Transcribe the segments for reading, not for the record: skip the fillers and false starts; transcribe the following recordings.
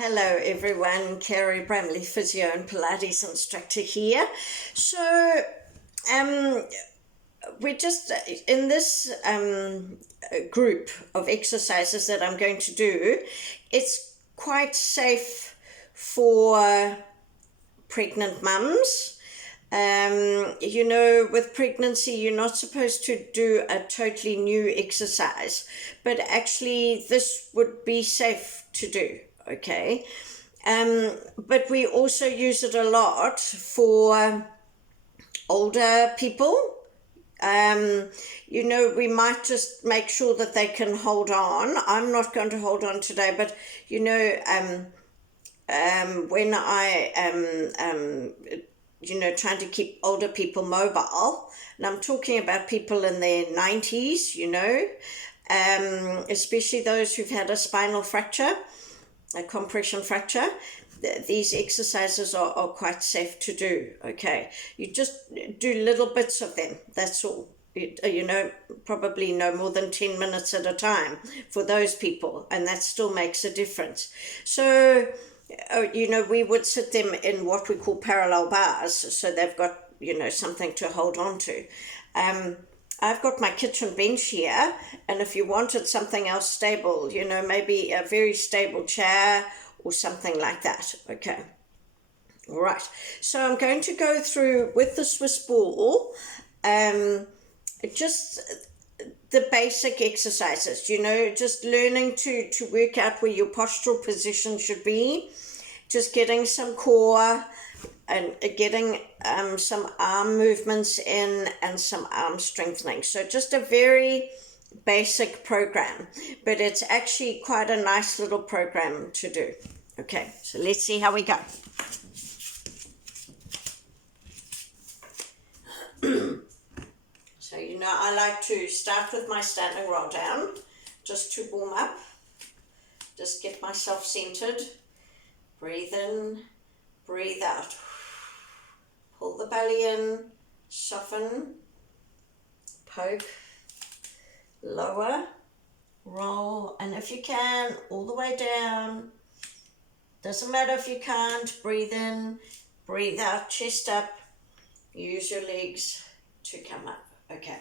Hello everyone, Kerry Bramley, physio and Pilates instructor here. So we're just in this group of exercises that I'm going to do. It's quite safe for pregnant mums. With pregnancy, you're not supposed to do a totally new exercise, but actually this would be safe to do, okay? But we also use it a lot for older people. We might just make sure that they can hold on. I'm not going to hold on today, but when I am trying to keep older people mobile, and I'm talking about people in their 90s, especially those who've had a spinal fracture, a compression fracture. These exercises are quite safe to do, okay? You just do little bits of them, that's all. Probably no more than 10 minutes at a time for those people, and that still makes a difference. So, we would sit them in what we call parallel bars, so they've got, something to hold on to. I've got my kitchen bench here, and if you wanted something else stable, maybe a very stable chair or something like that, okay? All right, so I'm going to go through with the Swiss ball, just the basic exercises, just learning to work out where your postural position should be, just getting some core and getting some arm movements in and some arm strengthening. So just a very basic program, but it's actually quite a nice little program to do. Okay, so let's see how we go. So, I like to start with my standing roll down, just to warm up, just get myself centered. Breathe in, breathe out. Pull the belly in, soften, poke, lower, roll, and if you can, all the way down. Doesn't matter if you can't. Breathe in, breathe out, chest up. Use your legs to come up. Okay.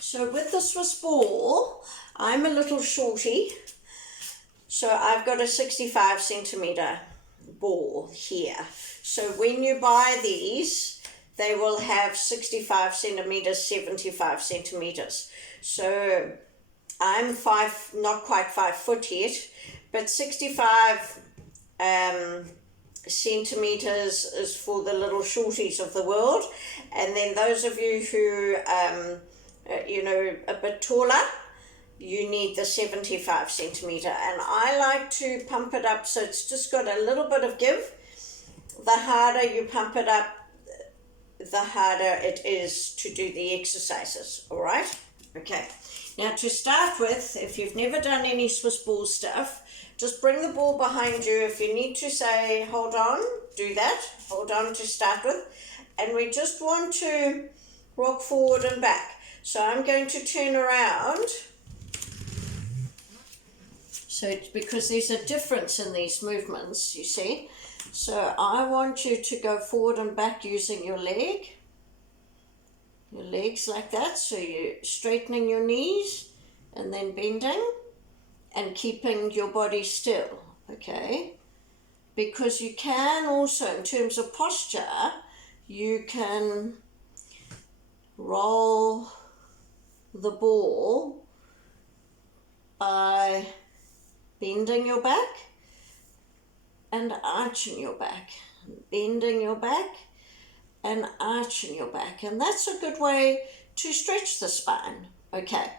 So with the Swiss ball, I'm a little shorty. So I've got a 65 centimeter ball here. So when you buy these, they will have 65 centimeters, 75 centimeters. So I'm not quite 5 foot yet, but 65 centimeters is for the little shorties of the world. And then those of you who, a bit taller, you need the 75 centimeter. And I like to pump it up so it's just got a little bit of give. The harder you pump it up, the harder it is to do the exercises, all right? Okay. Now to start with, if you've never done any Swiss ball stuff, just bring the ball behind you. If you need to say, hold on, do that. Hold on to start with. And we just want to rock forward and back. So I'm going to turn around. So it's because there's a difference in these movements, you see. So I want you to go forward and back using your legs like that. So you're straightening your knees and then bending and keeping your body still, okay? Because you can also, in terms of posture, you can roll the ball by bending your back and arching your back, bending your back and arching your back. And that's a good way to stretch the spine, okay?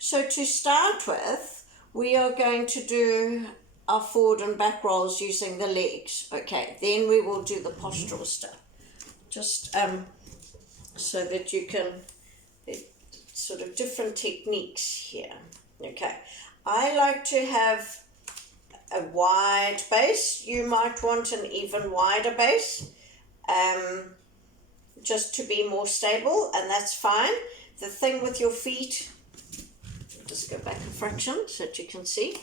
So to start with, we are going to do our forward and back rolls using the legs, okay? Then we will do the postural stuff. Just so that you can, sort of different techniques here, okay? I like to have a wide base. You might want an even wider base, just to be more stable, and that's fine. The thing with your feet, just go back a fraction so that you can see.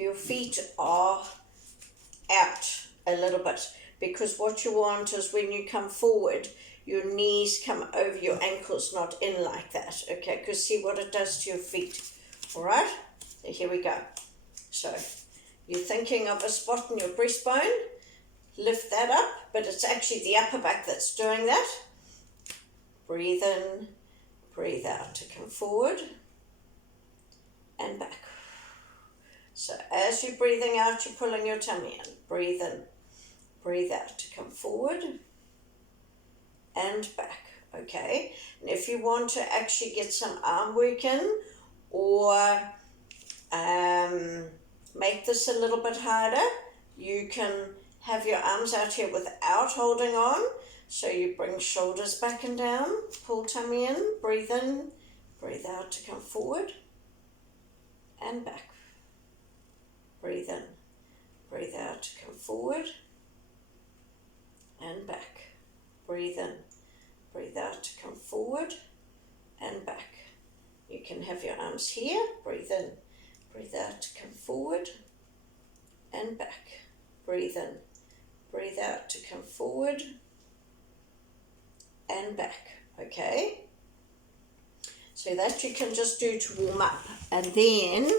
your feet are out a little bit, because what you want is when you come forward, your knees come over your ankles, not in like that, okay? Because see what it does to your feet, all right? So here we go. So you're thinking of a spot in your breastbone, lift that up, but it's actually the upper back that's doing that. Breathe in, breathe out to come forward and back. So as you're breathing out, you're pulling your tummy in. Breathe in, breathe out to come forward and back, okay? And if you want to actually get some arm work in, or make this a little bit harder, you can have your arms out here without holding on. So you bring shoulders back and down, pull tummy in, breathe out to come forward and back. Breathe in, breathe out to come forward and back. Breathe in, breathe out to come forward and back. You can have your arms here, breathe in, breathe out to come forward and back. Breathe in, breathe out to come forward and back, okay? So that you can just do to warm up. And then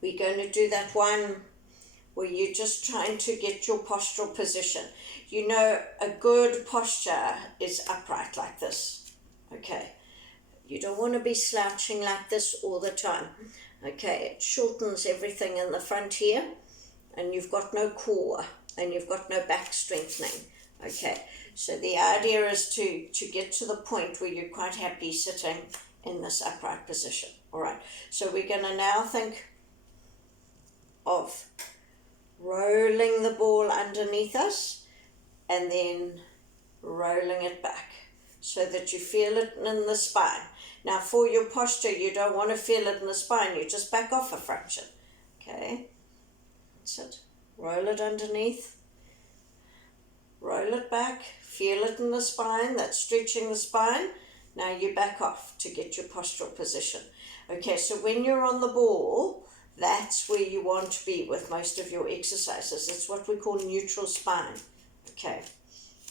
we're going to do that one where you're just trying to get your postural position. You know, a good posture is upright like this, okay? You don't want to be slouching like this all the time, okay? It shortens everything in the front here, and you've got no core, and you've got no back strengthening, okay? So the idea is to get to the point where you're quite happy sitting in this upright position, all right? So we're going to now think of rolling the ball underneath us and then rolling it back so that you feel it in the spine. Now for your posture, you don't want to feel it in the spine, you just back off a fraction, okay? That's it. Roll it underneath, roll it back, feel it in the spine, that's stretching the spine. Now you back off to get your postural position. Okay, so when you're on the ball, that's where you want to be with most of your exercises. It's what we call neutral spine. Okay,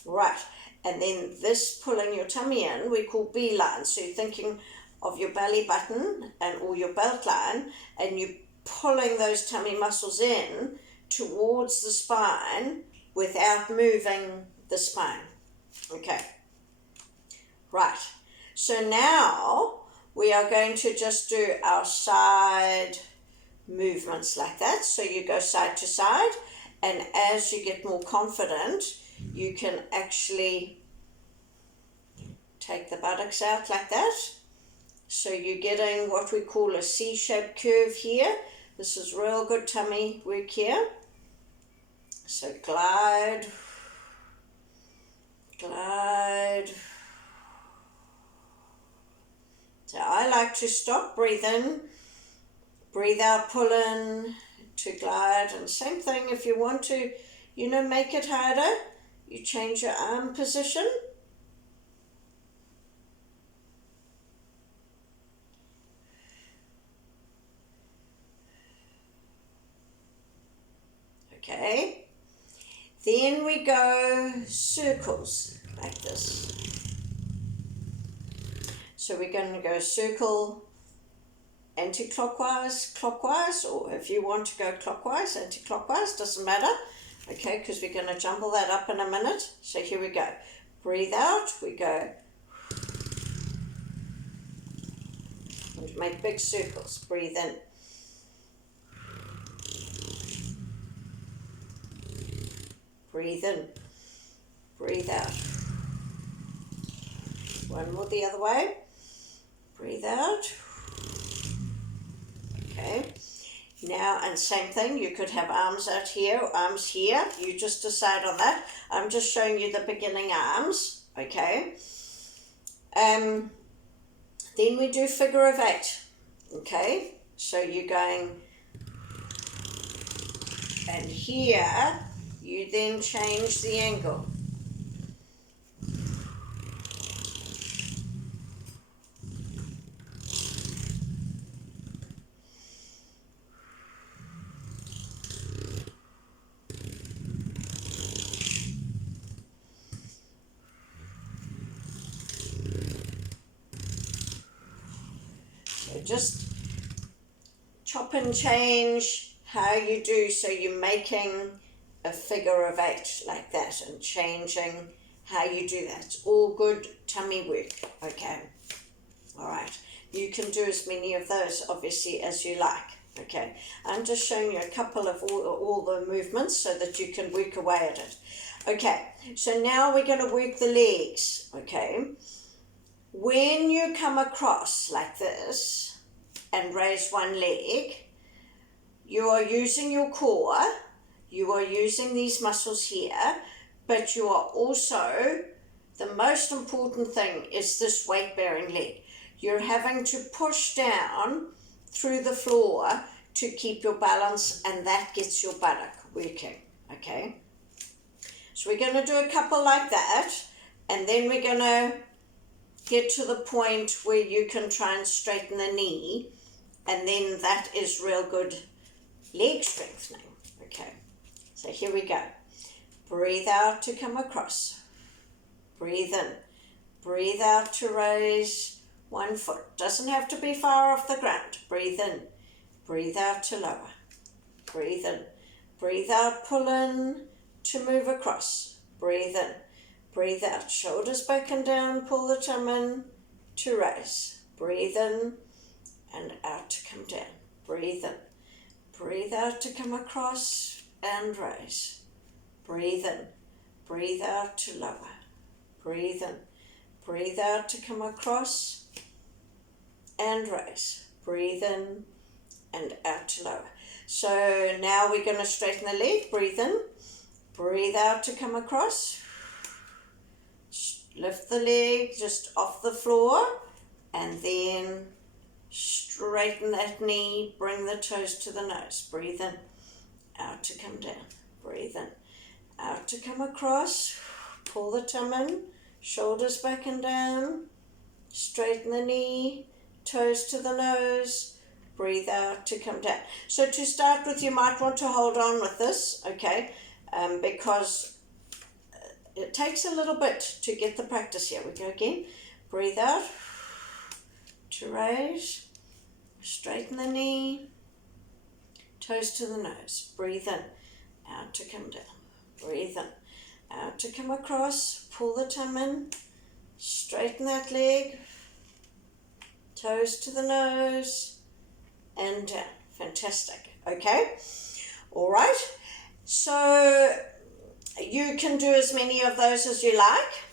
right. And then this pulling your tummy in, we call B-line. So you're thinking of your belly button and or your belt line, and you're pulling those tummy muscles in towards the spine without moving the spine. Okay, right. So now we are going to just do our side movements like that. So you go side to side, and as you get more confident, you can actually take the buttocks out like that. So you're getting what we call a C-shaped curve here. This is real good tummy work here. So glide, glide. So I like to stop, breathe in, breathe out, pull in to glide. And same thing, if you want to, you know, make it harder, you change your arm position. Okay. Then we go circles like this. So we're going to go circle anti-clockwise, clockwise, or if you want to go clockwise, anti-clockwise, doesn't matter. Okay, because we're going to jumble that up in a minute. So here we go. Breathe out, we go. And make big circles. Breathe in. Breathe in. Breathe out. One more the other way. Breathe out. Okay. Now, and same thing, you could have arms out here, arms here. You just decide on that. I'm just showing you the beginning arms, okay? Then we do figure of 8, okay? So you're going, and here, you then change the angle. just chop and change how you do. So you're making a figure of 8 like that and changing how you do that. It's all good tummy work, okay? All right. You can do as many of those, obviously, as you like, okay? I'm just showing you a couple of all the movements so that you can work away at it. Okay, so now we're going to work the legs, okay? When you come across like this and raise one leg, you are using your core, you are using these muscles here, but you are also, the most important thing is this weight-bearing leg. You're having to push down through the floor to keep your balance, and that gets your buttock working, okay? So we're going to do a couple like that, and then we're going to get to the point where you can try and straighten the knee, and then that is real good leg strengthening, okay? So here we go. Breathe out to come across. Breathe in. Breathe out to raise one foot. Doesn't have to be far off the ground. Breathe in. Breathe out to lower. Breathe in. Breathe out, pull in to move across. Breathe in. Breathe out. Shoulders back and down. Pull the tum in to raise. Breathe in and out to come down. Breathe in. Breathe out to come across and raise. Breathe in. Breathe out to lower. Breathe in. Breathe out to come across and raise. Breathe in and out to lower. So now we're going to straighten the leg. Breathe in. Breathe out to come across. Lift the leg just off the floor and then straighten that knee. Bring the toes to the nose. Breathe in. Out to come down. Breathe in. Out to come across. Pull the tum in. Shoulders back and down. Straighten the knee. Toes to the nose. Breathe out to come down. So to start with, you might want to hold on with this, okay, because it takes a little bit to get the practice. Here we go again. Breathe out to raise. Straighten the knee. Toes to the nose. Breathe in. Out to come down. Breathe in. Out to come across. Pull the tum in. Straighten that leg. Toes to the nose. And down. Fantastic. Okay. All right. So you can do as many of those as you like.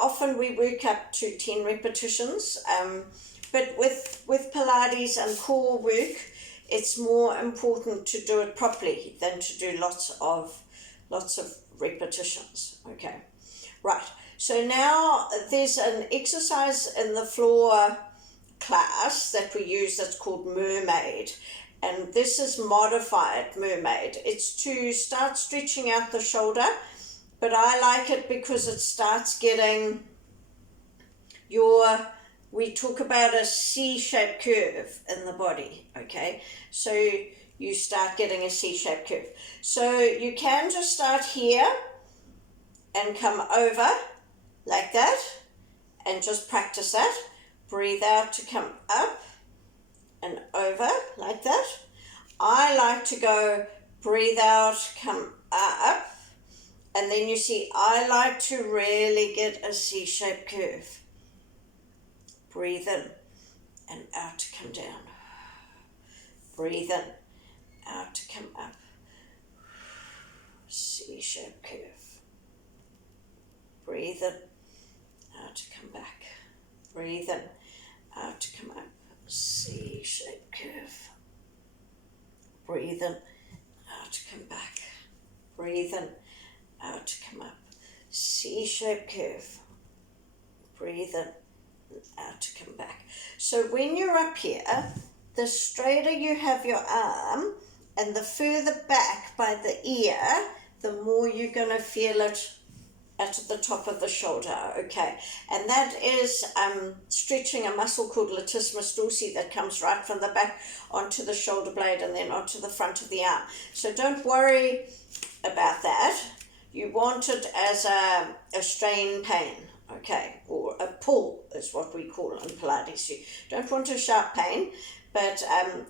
Often we work up to 10 repetitions. But with Pilates and core work, it's more important to do it properly than to do lots of repetitions. Okay. Right. So now there's an exercise in the floor class that we use that's called Mermaid, and this is modified Mermaid. It's to start stretching out the shoulder, but I like it because it starts getting we talk about a C-shaped curve in the body, okay? So you start getting a C-shaped curve. So you can just start here and come over like that and just practice that. Breathe out to come up and over like that. I like to go breathe out, come up, and then you see I like to really get a C-shaped curve. Breathe in and out to come down. Breathe in, out to come up. C-shaped curve. Breathe in, out to come back. Breathe in, out to come up. C-shaped curve. Breathe in, out to come back. Breathe in, out to come up. C-shaped curve. Breathe in, out to come back. So when you're up here, the straighter you have your arm and the further back by the ear, the more you're going to feel it at the top of the shoulder, okay? And that is stretching a muscle called latissimus dorsi that comes right from the back onto the shoulder blade and then onto the front of the arm. So don't worry about that. You want it as a strain pain, okay, or a pull is what we call in Pilates. You don't want a sharp pain, but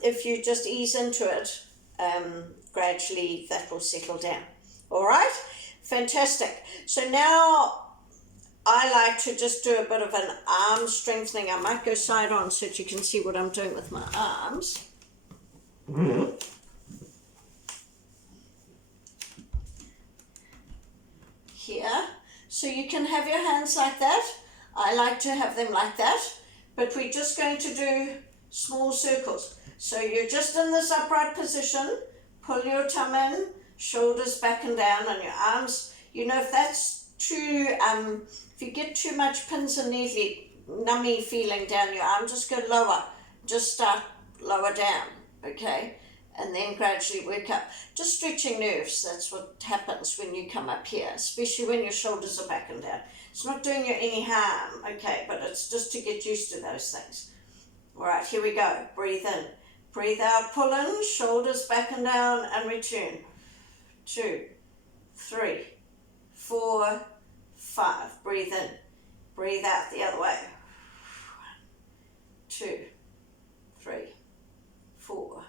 if you just ease into it, gradually that will settle down. All right, fantastic. So now I like to just do a bit of an arm strengthening. I might go side on so that you can see what I'm doing with my arms. Here, so you can have your hands like that. I like to have them like that, but we're just going to do small circles. So you're just in this upright position, pull your thumb in, shoulders back and down, and your arms, you know, if that's too, if you get too much pins and needly nummy feeling down your arm, just go lower, just start lower down, okay? And then gradually work up. Just stretching nerves, that's what happens when you come up here, especially when your shoulders are back and down. It's not doing you any harm, okay, but it's just to get used to those things. All right, here we go. Breathe in, breathe out, pull in, shoulders back and down, and return. 2, 3, 4, 5. Breathe in, breathe out the other way. 1, 2, 3, 4,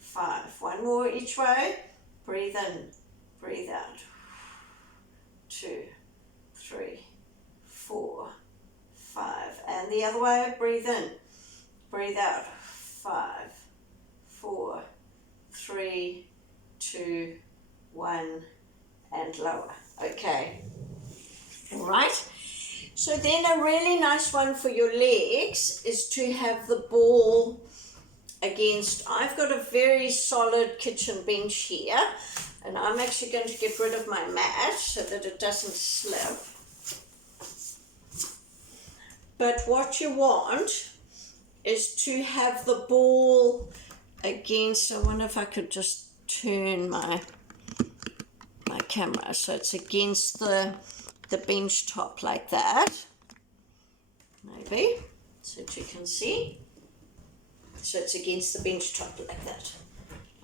5. One more each way. Breathe in, breathe out. 2, 3, 4, 5. And the other way. Breathe in, breathe out. 5, 4, 3, 2, 1, and lower. Okay. All right. So then a really nice one for your legs is to have the ball against, I've got a very solid kitchen bench here, and I'm actually going to get rid of my mat so that it doesn't slip. But what you want is to have the ball against, I wonder if I could just turn my camera so it's against the bench top like that, maybe, so that you can see. So it's against the bench top like that,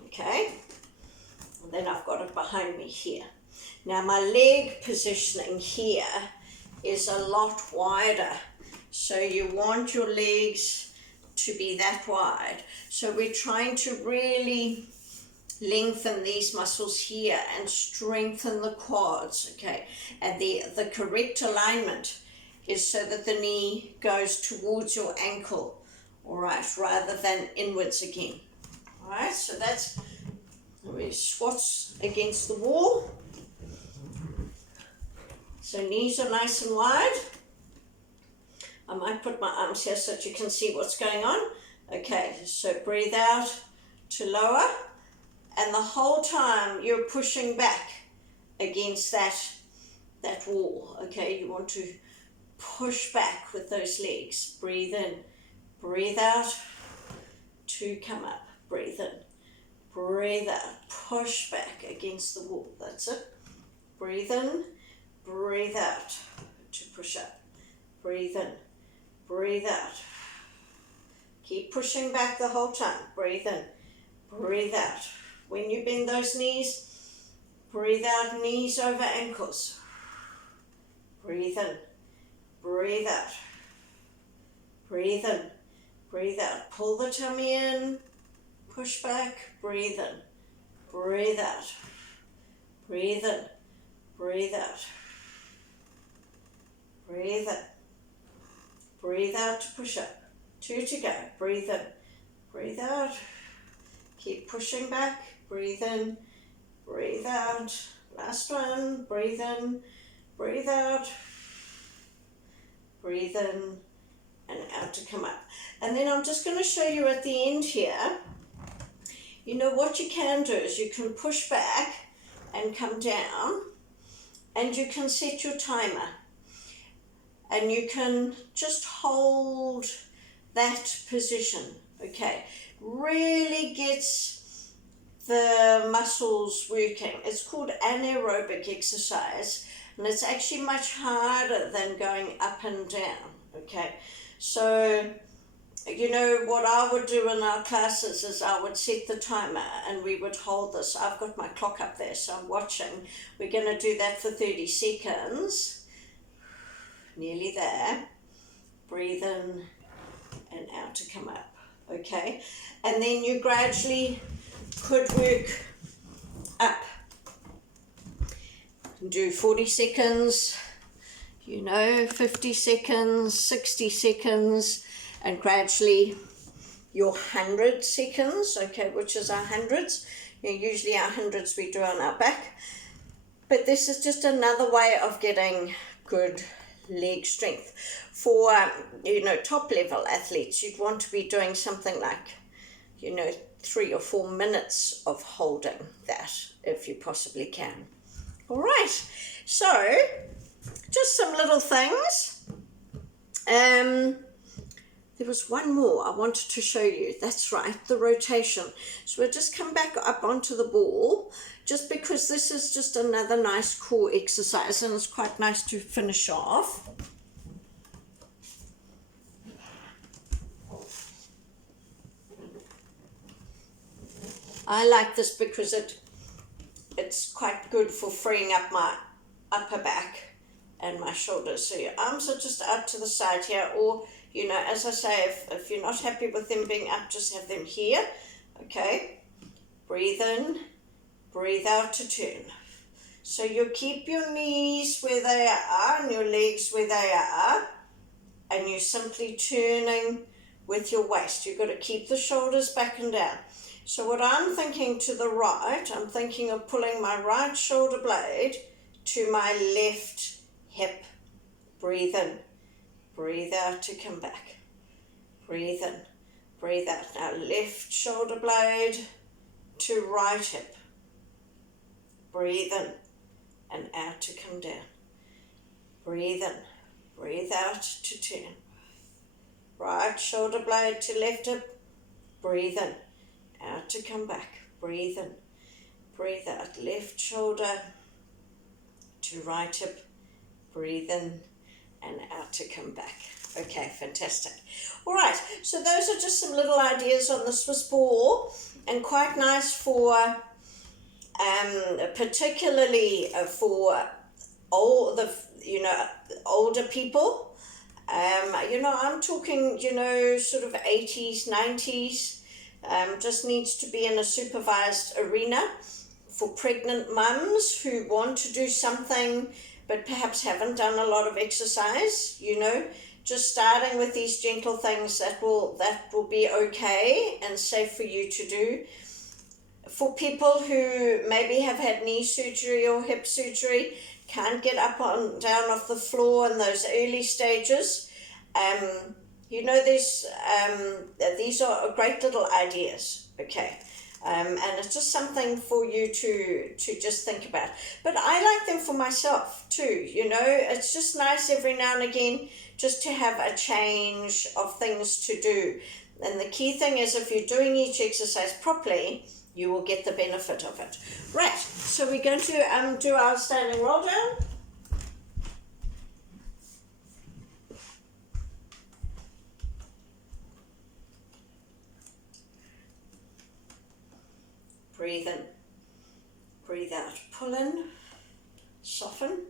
okay? And then I've got it behind me here. Now my leg positioning here is a lot wider. So you want your legs to be that wide. So we're trying to really lengthen these muscles here and strengthen the quads, okay? And the correct alignment is so that the knee goes towards your ankle, all right, rather than inwards again. All right, so that's, we squats against the wall. So knees are nice and wide. I might put my arms here so that you can see what's going on. Okay, so breathe out to lower, and the whole time you're pushing back against that wall, okay? You want to push back with those legs. Breathe in. Breathe out to come up. Breathe in. Breathe out. Push back against the wall. That's it. Breathe in. Breathe out to push up. Breathe in. Breathe out. Keep pushing back the whole time. Breathe in. Breathe out. When you bend those knees, breathe out, knees over ankles. Breathe in. Breathe out. Breathe in. Breathe out. Pull the tummy in. Push back. Breathe in. Breathe out. Breathe in. Breathe out. Breathe in. Breathe out to push up. 2 to go. Breathe in. Breathe out. Keep pushing back. Breathe in. Breathe out. Last one. Breathe in. Breathe out. Breathe in. And out to come up. And then I'm just going to show you at the end here, you know, what you can do is you can push back and come down, and you can set your timer, and you can just hold that position, okay? Really gets the muscles working. It's called anaerobic exercise, and it's actually much harder than going up and down, okay? So, you know, what I would do in our classes is I would set the timer and we would hold this. I've got my clock up there, so I'm watching. We're going to do that for 30 seconds. Nearly there. breathe in, and out to come up, okay? And then you gradually could work up. Do 40 seconds, 50 seconds, 60 seconds, and gradually your 100 seconds, okay, which is our hundreds. Usually our hundreds we do on our back, but this is just another way of getting good leg strength. For, top level athletes, you'd want to be doing something like, 3 or 4 minutes of holding that, if you possibly can. All right, so just some little things. There was one more I wanted to show you. That's right, the rotation. So we'll just come back up onto the ball, just because this is just another nice core exercise, and it's quite nice to finish off. I like this because it's quite good for freeing up my upper back and my shoulders. So your arms are just out to the side here, or, as I say, if you're not happy with them being up, just have them here, okay? Breathe in, breathe out to turn. So you keep your knees where they are and your legs where they are, and you're simply turning with your waist. You've got to keep the shoulders back and down. So what I'm thinking to the right, I'm thinking of pulling my right shoulder blade to my left hip. Breathe in, breathe out to come back. Breathe in, breathe out. Now left shoulder blade to right hip. Breathe in and out to come down. Breathe in, breathe out to turn. Right shoulder blade to left hip. Breathe in, out to come back. Breathe in, breathe out. Left shoulder to right hip. Breathe in and out to come back. Okay, fantastic. All right, so those are just some little ideas on the Swiss ball, and quite nice for particularly for all the older people. I'm talking sort of 80s, 90s. Just needs to be in a supervised arena. For pregnant mums who want to do something but perhaps haven't done a lot of exercise, just starting with these gentle things that will be okay and safe for you to do. For people who maybe have had knee surgery or hip surgery, can't get up and down off the floor in those early stages, these are great little ideas, okay? And it's just something for you to just think about. But I like them for myself too, It's just nice every now and again just to have a change of things to do. And the key thing is, if you're doing each exercise properly, you will get the benefit of it. Right, so we're going to do our standing roll down. Breathe in, breathe out, pull in, soften,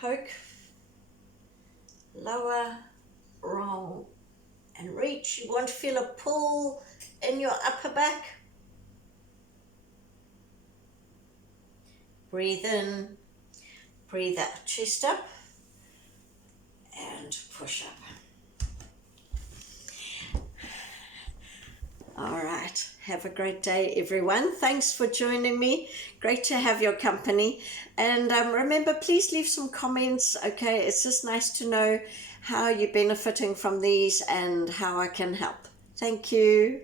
poke, lower, roll, and reach. You want to feel a pull in your upper back. Breathe in, breathe out, chest up, and push up. All right, have a great day, everyone. Thanks for joining me. Great to have your company. And remember, please leave some comments, okay? It's just nice to know how you're benefiting from these and how I can help. Thank you.